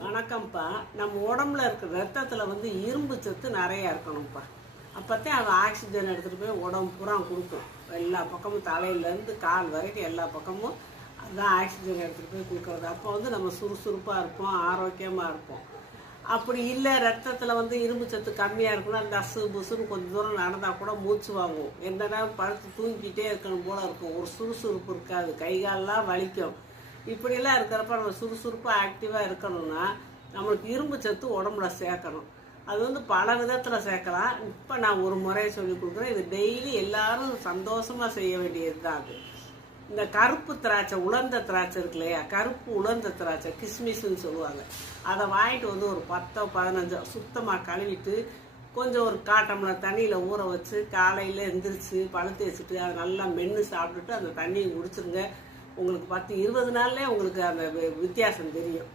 வணக்கம்ப்பா. நம்ம உடம்புல இருக்கிற ரத்தத்தில் வந்து இரும்பு சத்து நிறையா இருக்கணும்ப்பா. அப்போத்தான் அது ஆக்சிஜன் எடுத்துகிட்டு போய் உடம்பு பூரா கொடுக்கும். எல்லா பக்கமும் தலையிலேருந்து கால் வரைக்கும் எல்லா பக்கமும் அதுதான் ஆக்சிஜன் எடுத்துகிட்டு போய் கொடுக்குறது. அப்போ வந்து நம்ம சுறுசுறுப்பாக இருப்போம், ஆரோக்கியமாக இருப்போம். அப்படி இல்லை, ரத்தத்தில் வந்து இரும்பு சத்து கம்மியாக இருக்குன்னா டஸ்ஸு புஸ்ஸுன்னு கொஞ்சம் தூரம் நடந்தால் கூட மூச்சு வாங்குவோம். எந்த நேரம் படுத்து தூங்கிக்கிட்டே இருக்கணும் போல் இருக்கும். ஒரு சுறுசுறுப்பு இருக்காது, கை காலெலாம் வலிக்கும். இப்படியெல்லாம் இருக்கிறப்ப நம்ம சுறுசுறுப்பாக ஆக்டிவாக இருக்கணும்னா நம்மளுக்கு இரும்பு சத்து உடம்புல சேர்க்கணும். அது வந்து பல விதத்தில் சேர்க்கலாம். இப்போ நான் ஒரு முறையை சொல்லி கொடுக்குறேன். இது டெய்லி எல்லாரும் சந்தோஷமாக செய்ய வேண்டியது தான். அது இந்த கருப்பு திராட்சை, உலர்ந்த திராட்சை இருக்கு இல்லையா, கருப்பு உலர்ந்த திராட்சை கிஸ்மிஸ்ன்னு சொல்லுவாங்க. அதை வாங்கிட்டு வந்து ஒரு 10-15 சுத்தமாக கழுவிட்டு கொஞ்சம் ஒரு 1/4 டம்ளர் தண்ணியில் ஊற வச்சு காலையில் எந்திரிச்சு பழுத்து வச்சுட்டு அதை நல்லா மென்று சாப்பிட்டுட்டு அந்த தண்ணியை குடிச்சிருங்க. உங்களுக்கு 10-20 நாள்லேயே உங்களுக்கு அந்த வித்தியாசம் தெரியும்.